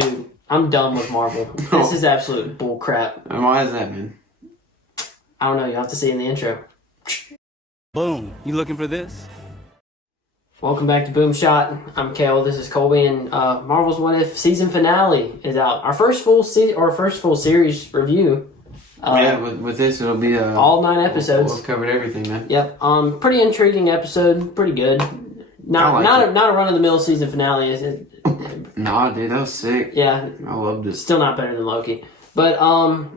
Dude, I'm done with Marvel. This is absolute bull crap. And why is that, man? I don't know. You have to see it in the intro. Boom. You looking for this? Welcome back to Boom Shot. I'm Kale. This is Colby, and Marvel's What If season finale is out. Our first full series review. With this, it'll be all 9 episodes. We've covered everything, man. Yep. Pretty intriguing episode. Pretty good. Not a run of the mill season finale, is it? Nah, dude, that was sick. Yeah. I loved it. Still not better than Loki, but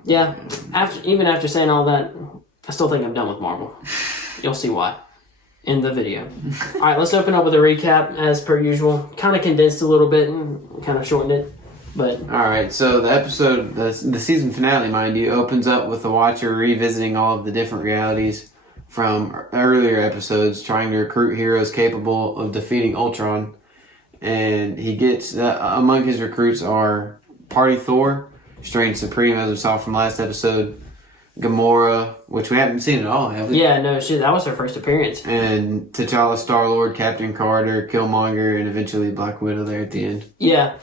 yeah. After saying all that, I still think I'm done with Marvel. You'll see why in the video. All right, let's open up with a recap as per usual. Kind of condensed a little bit and kind of shortened it, but all right. So the episode, the season finale, mind you, opens up with the Watcher revisiting all of the different realities from earlier episodes, trying to recruit heroes capable of defeating Ultron. And he gets, among his recruits are Party Thor, Strange Supreme, as we saw from last episode, Gamora, which we haven't seen at all, have we? Yeah, no, shit, that was her first appearance. And T'Challa, Star-Lord, Captain Carter, Killmonger, and eventually Black Widow there at the end. Yeah,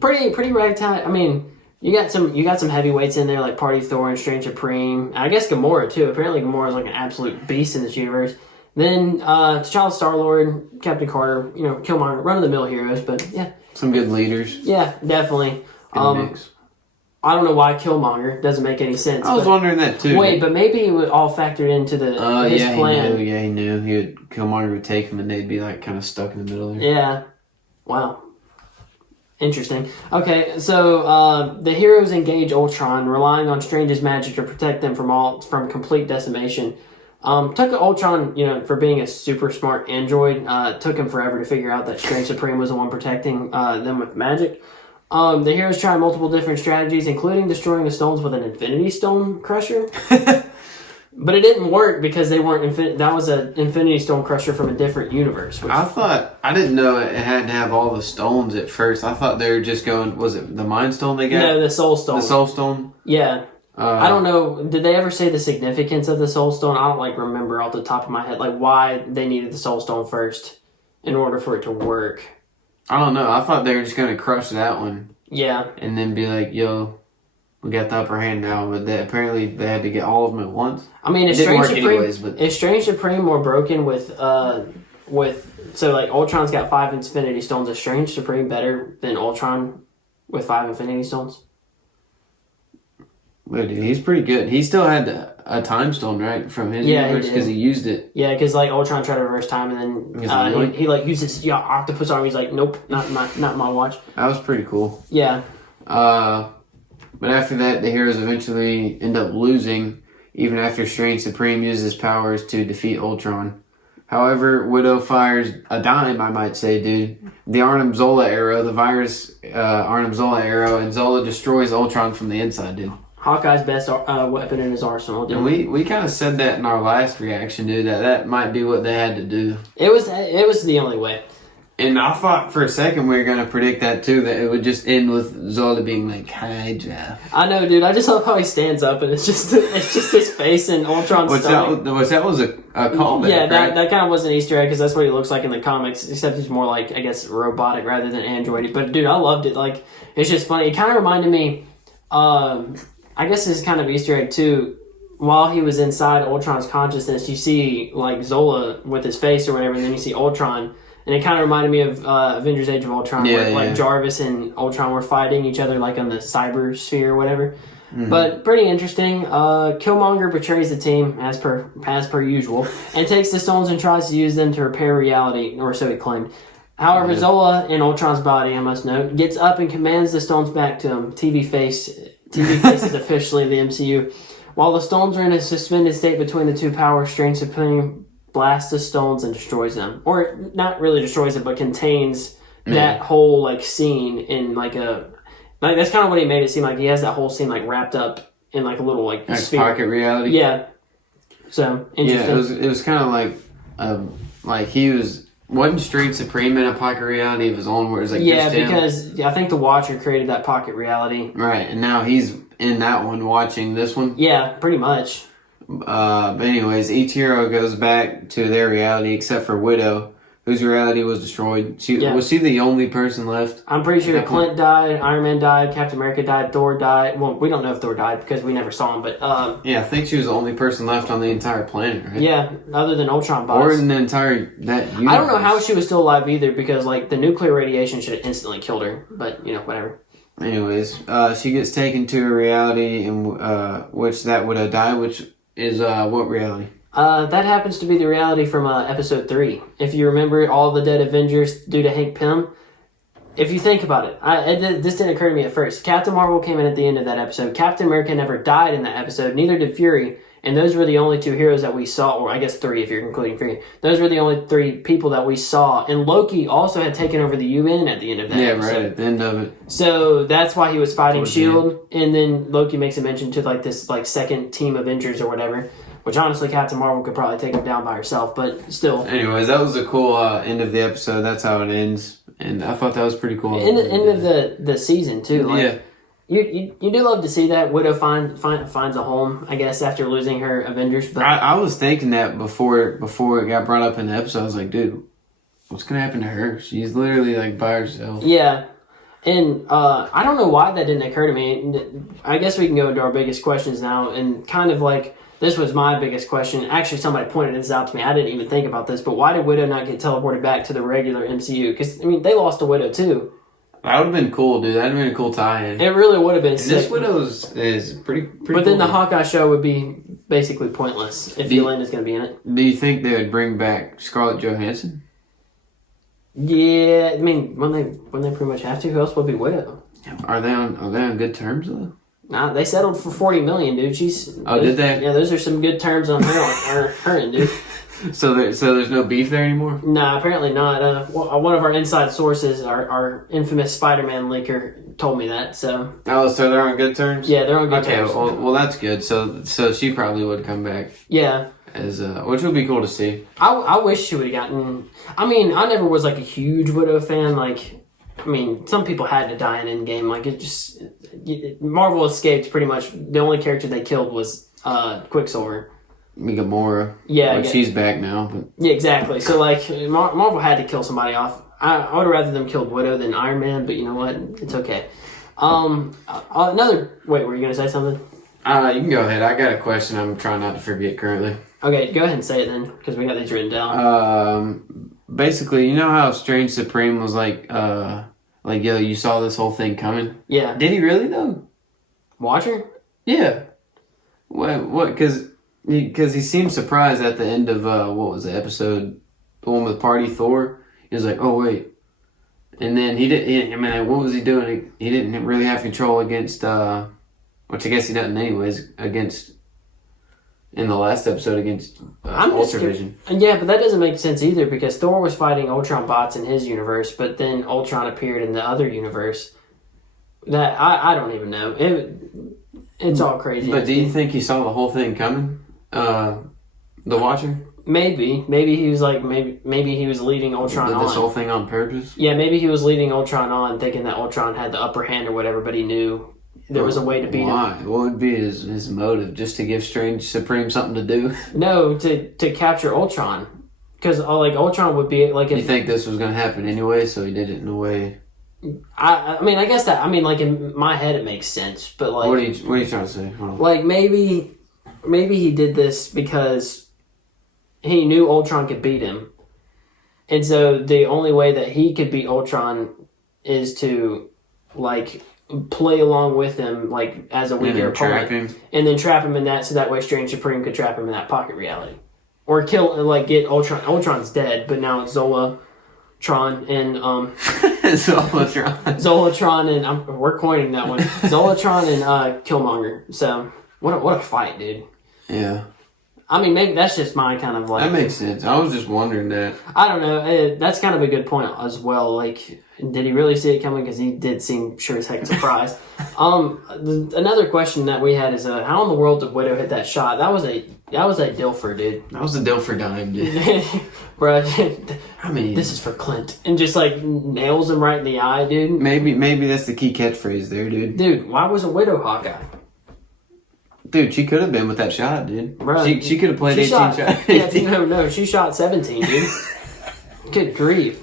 pretty ragtag. I mean, you got some heavyweights in there like Party Thor and Strange Supreme. I guess Gamora too. Apparently Gamora is like an absolute beast in this universe. Then T'Challa, Star-Lord, Captain Carter, Killmonger, run-of-the-mill heroes, but yeah. Some good leaders. Yeah, definitely. Good mix. I don't know why Killmonger doesn't make any sense. I was wondering that too. Wait, but maybe it would all factored into his plan. He knew. Killmonger would take him and they'd be like kind of stuck in the middle there. Yeah. Wow. Interesting. Okay, so the heroes engage Ultron, relying on Strange's magic to protect them from complete decimation. Took Ultron, for being a super smart android, took him forever to figure out that Strange Supreme was the one protecting them with magic. The heroes try multiple different strategies, including destroying the stones with an Infinity Stone Crusher. But it didn't work because they weren't that was an Infinity Stone Crusher from a different universe. I didn't know it had to have all the stones at first. I thought they were just going, was it the Mind Stone they got? No, the Soul Stone. The Soul Stone? Yeah. I don't know. Did they ever say the significance of the Soul Stone? I don't remember off the top of my head why they needed the Soul Stone first in order for it to work. I don't know. I thought they were just going to crush that one. Yeah. And then be like, yo, we got the upper hand now. But apparently they had to get all of them at once. I mean, is Strange Supreme more broken with Ultron's got 5 Infinity Stones. Is Strange Supreme better than Ultron with 5 Infinity Stones? But dude, he's pretty good. He still had a time stone, right, from his universe because he used it. Yeah, because Ultron tried to reverse time, and then he uses octopus arm. He's like, nope, not my watch. That was pretty cool. Yeah. But after that, the heroes eventually end up losing, even after Strange Supreme uses his powers to defeat Ultron. However, Widow fires a dime, I might say, dude. The Arnim Zola arrow, the virus Arnim Zola arrow, and Zola destroys Ultron from the inside, dude. Hawkeye's best weapon in his arsenal. And we kind of said that in our last reaction, dude, that might be what they had to do. It was the only way. And I thought for a second we were going to predict that too, that it would just end with Zola being like, Hydra. I know, dude. I just love how he stands up and it's just his face and Ultron's stomach. That was a callback, yeah, right? that kind of was an Easter egg because that's what he looks like in the comics, except he's more like, I guess, robotic rather than android. But, dude, I loved it. It's just funny. It kind of reminded me... I guess this is kind of Easter egg too. While he was inside Ultron's consciousness, you see Zola with his face or whatever, and then you see Ultron, and it kind of reminded me of Avengers: Age of Ultron, where Jarvis and Ultron were fighting each other on the cyber sphere or whatever. Mm-hmm. But pretty interesting. Killmonger betrays the team as per usual, and takes the stones and tries to use them to repair reality, or so he claimed. However, Zola, in Ultron's body, I must note, gets up and commands the stones back to him. TV face is officially the MCU. While the stones are in a suspended state between the two powers, Strange Supreme blasts the stones and destroys them. Or not really destroys it, but contains that whole scene in that's kind of what he made it seem like. He has that whole scene wrapped up in a little sphere. Pocket reality. Yeah. So interesting. Yeah, it was kind of like he wasn't Strange Supreme in a pocket reality of his own, where it was just him. Because I think the Watcher created that pocket reality. Right, and now he's in that one watching this one. Yeah, pretty much. But anyways, each hero goes back to their reality except for Widow, whose reality was destroyed. Yeah. Was she the only person left? I'm pretty sure At that Clint died, Iron Man died, Captain America died, Thor died. Well, we don't know if Thor died because we never saw him, but Yeah, I think she was the only person left on the entire planet, right? yeah, other than Ultron bots. Or in the entire that universe. I don't know how she was still alive either because like the nuclear radiation should have instantly killed her, but whatever. Anyways, she gets taken to a reality in which that would have died, which is what reality? That happens to be the reality from episode 3. If you remember all the dead Avengers due to Hank Pym, if you think about it, this didn't occur to me at first. Captain Marvel came in at the end of that episode. Captain America never died in that episode, neither did Fury, and those were the only 2 heroes that we saw, or I guess 3 if you're including Fury. Those were the only 3 people that we saw, and Loki also had taken over the UN at the end of that episode. Right, at the end of it. So that's why he was fighting Towards S.H.I.E.L.D., and then Loki makes a mention to like this like second team Avengers or whatever. Which honestly, Captain Marvel could probably take him down by herself, but still. Anyways, that was a cool end of the episode. That's how it ends, and I thought that was pretty cool. End of the season too. Like, yeah, you do love to see that Widow finds a home, I guess, after losing her Avengers. But I was thinking that before it got brought up in the episode. I was like, dude, what's gonna happen to her? She's literally like by herself. yeah, and I don't know why that didn't occur to me. I guess we can go into our biggest questions now, and kind of like. This was my biggest question. Actually, somebody pointed this out to me. I didn't even think about this, but why did Widow not get teleported back to the regular MCU? Because, I mean, they lost a Widow, too. That would have been cool, dude. That would have been a cool tie-in. It really would have been sick. This Widow is pretty But then cool. the Hawkeye show would be basically pointless if Yolanda's going to be in it. Do you think they would bring back Scarlett Johansson? Yeah, I mean, when they pretty much have to, who else would be Widow? Are they on good terms, though? Nah, they settled for $40 million, dude. Did they? Yeah, those are some good terms on her end, dude. So there's no beef there anymore? Nah, apparently not. One of our inside sources, our infamous Spider-Man leaker, told me that. So Oh, so they're on good terms? yeah, they're on good Okay, terms. well that's good. So she probably would come back Yeah, as which would be cool to see. I wish she would have gotten. I mean, I never was like a huge Widow fan. Like, I mean, some people had to die in Endgame. Like, Marvel escaped pretty much. The only character they killed was Quicksilver. Gamora. Yeah, Like, she's back now, but Yeah, exactly. So, like, Marvel had to kill somebody off. I would have rather them killed Widow than Iron Man, but you know what? It's okay. Wait, were you going to say something? you can go ahead. I got a question I'm trying not to forget currently. Okay, go ahead and say it then, because we got these written down. Basically, you know how Strange Supreme was like, yo, you saw this whole thing coming? Yeah. Did he really, though? Watcher? Yeah. What? Because he seemed surprised at the end of, what was the episode? The one with Party Thor? He was like, oh, wait. And then what was he doing? He didn't really have control against, which I guess he doesn't anyways, in the last episode against Ultravision. Yeah, but that doesn't make sense either, because Thor was fighting Ultron bots in his universe, but then Ultron appeared in the other universe. That I don't even know. It's all crazy. But do you think he saw the whole thing coming? The Watcher? Maybe he was like maybe he was leading Ultron Did on. this whole thing on purpose? Yeah, maybe he was leading Ultron on, thinking that Ultron had the upper hand or whatever, but he knew there was a way to beat Why? him. What would be his motive? Just to give Strange Supreme something to do? No, to capture Ultron, because like Ultron would be like if You think this was going to happen anyway, so he did it in a way. I mean, I guess that, I mean, like, in my head it makes sense, but, like... What are you trying to say? Hold on. Like, maybe he did this because he knew Ultron could beat him. And so the only way that he could beat Ultron is to, like, play along with him, like, as a weaker And then trap opponent. him. And then trap him in that, so that way Strange Supreme could trap him in that pocket reality. Or kill, like, get Ultron. Ultron's dead, but now it's Zolatron and, Zolatron and we're coining that one. Zolatron and Killmonger. So what a fight, dude. Yeah. I mean, maybe that's just my kind of like. That makes sense. I was just wondering that. I don't know. That's kind of a good point as well. Like, did he really see it coming? Because he did seem sure as heck surprised. Another question that we had is, how in the world did Widow hit that shot? That was a Dilfer, dude. That was a deal for dime, dude. Bruh, I mean, this is for Clint, and just like nails him right in the eye, dude. maybe that's the key catchphrase there, dude. Dude, why was a Widow Hawkeye? Dude, she could have been with that shot, dude. Bruh, She could have played she 18 shot, shots. Yeah, no, she shot 17, dude. Good grief.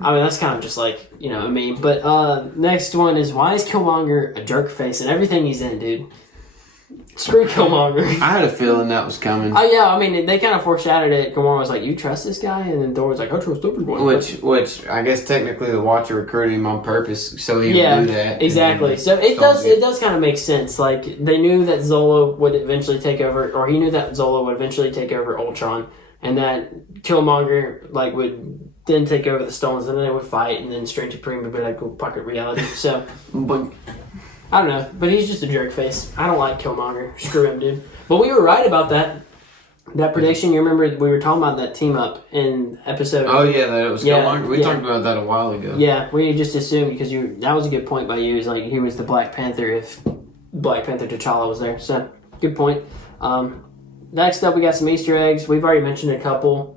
I mean, that's kind of just like, you know, a meme. But next one is, why is Killmonger a jerk face in everything he's in, dude? Screw Killmonger. I had a feeling that was coming. Oh, yeah, I mean, they kind of foreshadowed it. Gamora was like, you trust this guy? And then Thor was like, I trust everyone. Which I guess technically the Watcher recruited him on purpose so he would do that. Exactly. So it does kind of make sense. Like, they knew that Zola would eventually take over, or he knew that Zola would eventually take over Ultron, and that Killmonger, like, would then take over the stones, and then they would fight, and then Strange Supreme would be like, pocket reality. So, But I don't know. But he's just a jerk face. I don't like Killmonger. Screw him, dude. But we were right about that. That prediction, you remember we were talking about that team up in episode. oh yeah, that it was Yeah, Killmonger. We yeah. talked about that a while ago. Yeah, we just assumed because that was a good point by you. Is like he was the Black Panther if Black Panther T'Challa was there. So good point. Next up, we got some Easter eggs. We've already mentioned a couple.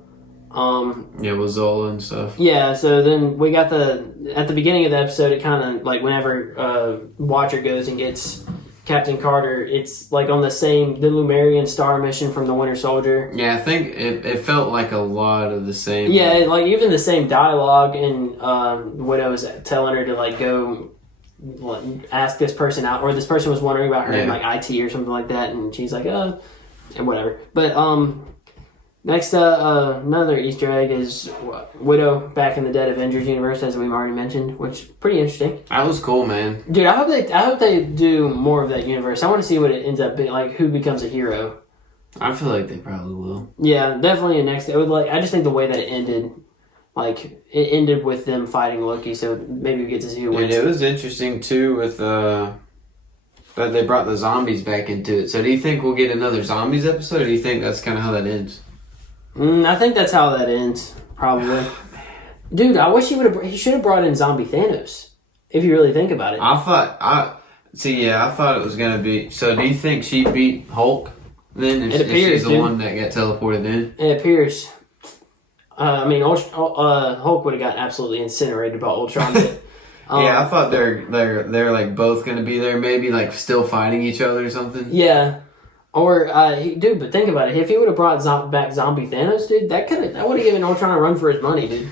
Yeah, with Zola and stuff. Yeah, so then we got at the beginning of the episode, it kind of like whenever Watcher goes and gets Captain Carter, it's like on the Lumerian star mission from the Winter Soldier. Yeah, I think it felt like a lot of the same. Yeah, like even the same dialogue, and Widow is telling her to like go ask this person out, or this person was wondering about her in like IT or something like that, and she's like, and whatever. But next, another Easter egg is Widow back in the Dead Avengers universe, as we've already mentioned, which is pretty interesting. That was cool, man. Dude, I hope they do more of that universe. I want to see what it ends up being, like who becomes a hero. I feel like they probably will. Yeah, definitely a next. It would I just think the way that it ended, like it ended with them fighting Loki, so maybe we get to see who And wins. it was interesting too with that they brought the zombies back into it. So do you think we'll get another zombies episode, or do you think that's kind of how that ends? I think that's how that ends, probably. Dude, I wish he should have brought in Zombie Thanos. If you really think about it. I thought it was gonna be. So do you think she beat Hulk then? If appears, she's the dude. one that got teleported in. It appears. I mean, Hulk would have gotten absolutely incinerated by Ultron. But, Yeah, I thought they're like both gonna be there, maybe like still fighting each other or something. Yeah. Or, dude, but think about it. If he would have brought back Zombie Thanos, dude, that would have given Ultron a run for his money, dude.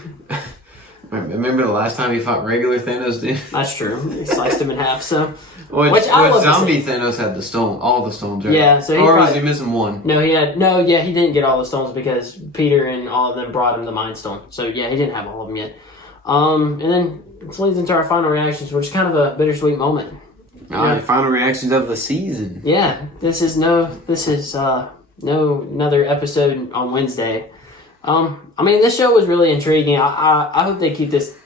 Remember the last time he fought regular Thanos, dude? That's true. He sliced him in half, so. Which I love to zombie Thanos had all the stones, right? Yeah, so he or was probably- he missing one? No, he didn't get all the stones because Peter and all of them brought him the Mind Stone. So, yeah, he didn't have all of them yet. And then this leads into our final reactions, which is kind of a bittersweet moment. All right, final reactions of the season. Yeah, this is another episode on Wednesday. I mean, this show was really intriguing. I hope they keep this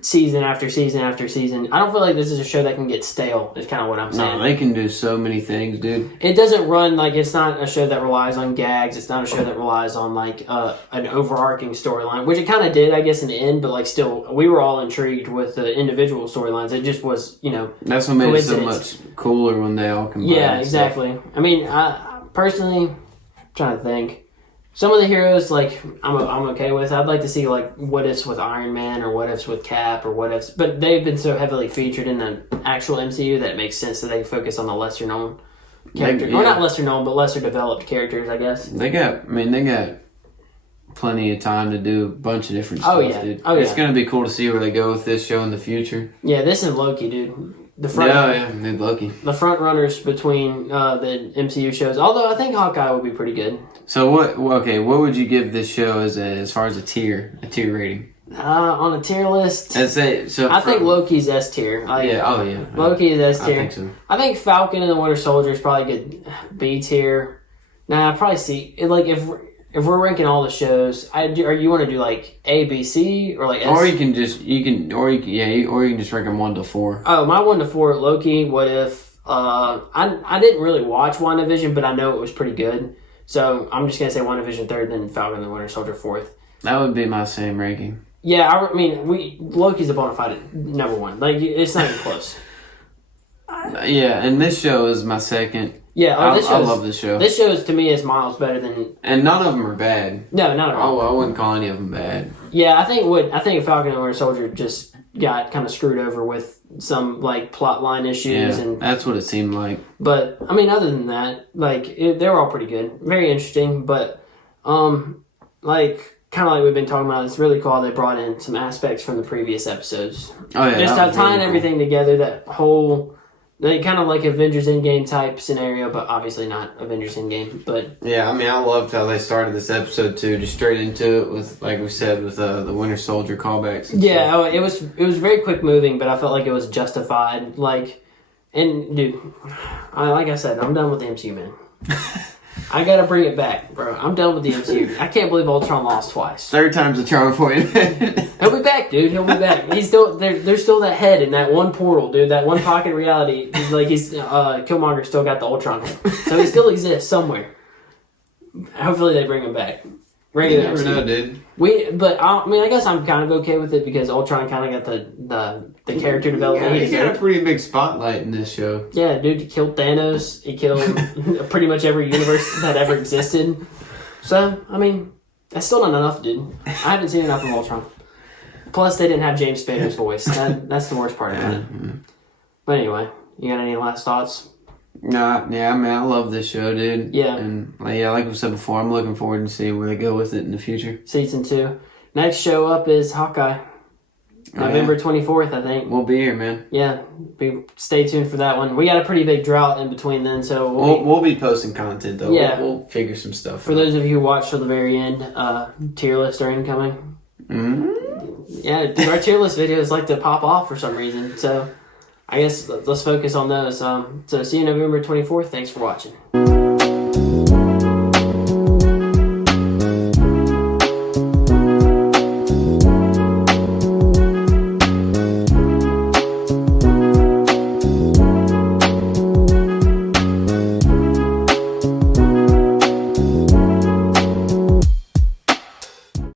season after season after season. I don't feel like this is a show that can get stale, is kind of what I'm saying. No, they can do so many things, dude. It doesn't run, like, it's not a show that relies on gags. It's not a show that relies on, like, an overarching storyline, which it kind of did, I guess, in the end, but, like, still, we were all intrigued with the individual storylines. It just was, That's what made it so coincidence. much cooler when they all combined. Yeah, exactly. I mean, I personally, I'm trying to think. Some of the heroes, like, I'm okay with. I'd like to see, like, what ifs with Iron Man or what ifs with Cap or what ifs. But they've been so heavily featured in the actual MCU that it makes sense that they focus on the lesser known characters. Yeah. Or not lesser known, but lesser developed characters, I guess. They got plenty of time to do a bunch of different Oh, stuff, yeah. dude. Oh, It's yeah. gonna be cool to see where they go with this show in the future. Yeah, this and Loki, dude. The front, Dude, Loki. the front runners between the MCU shows. Although I think Hawkeye would be pretty good. So what would you give this show as far as a tier rating? On a tier list, I think Loki's S tier. Yeah, Loki is S I tier. think so. I think Falcon and the Winter Soldier is probably good B tier. Nah, I'd probably C. Like if we're ranking all the shows, or you want to do like A, B, C, or like S? Or you can just rank them 1 to 4. Oh, my 1 to 4, Loki. What if? I didn't really watch WandaVision, but I know it was pretty good. So I'm just gonna say WandaVision third, then Falcon and the Winter Soldier fourth. That would be my same ranking. Yeah, I mean, Loki's a bona fide number 1. Like it's not even close. Yeah, and this show is my second. Yeah, I love this show. This show is to me is miles better than. And none of them are bad. No, not at all. I wouldn't call any of them bad. Yeah, I think Falcon and Winter Soldier just got kind of screwed over with some like plot line issues, Yeah, and that's what it seemed like. but I mean, other than that, like they were all pretty good, very interesting. But like kind of like we've been talking about, it's really cool how they brought in some aspects from the previous episodes. Oh yeah, Just that was tying really cool. everything together, that whole, like, kind of like Avengers Endgame type scenario, but obviously not Avengers Endgame. But Yeah, I mean, I loved how they started this episode too, just straight into it with, like we said, with the Winter Soldier callbacks. And yeah, stuff. it was very quick moving, but I felt like it was justified. Like, and dude, like I said, I'm done with the MCU, man. I gotta bring it back, bro. I'm done with the MCU. I can't believe Ultron lost twice. Third time's a charm for you. He'll be back, dude. He'll be back. He's still there. There's still that head in that one portal, dude. That one pocket of reality. He's Killmonger still got the Ultron head, so he still exists somewhere. Hopefully they bring him back. You Regular never know, MCU. dude. But I mean, I guess I'm kind of okay with it because Ultron kind of got the character development. Yeah, he he got a deserved. pretty big spotlight in this show. Yeah, dude, he killed Thanos. He killed pretty much every universe that ever existed. So, I mean, that's still not enough, dude. I haven't seen enough of Ultron. Plus, they didn't have James Spader's voice. That's the worst part about it. But anyway, you got any last thoughts? Nah, yeah, I mean, I love this show, dude. Yeah. And like we said before, I'm looking forward to seeing where they go with it in the future. Season 2. Next show up is Hawkeye. November 24th, I think. We'll be here, man. Yeah, stay tuned for that one. We got a pretty big drought in between then, so We'll be posting content, though. Yeah. We'll figure some stuff for out. those of you who watched till the very end, tier lists are incoming. Mm-hmm. Yeah, our tier list videos like to pop off for some reason, so I guess let's focus on those. So see you November 24th. Thanks for watching.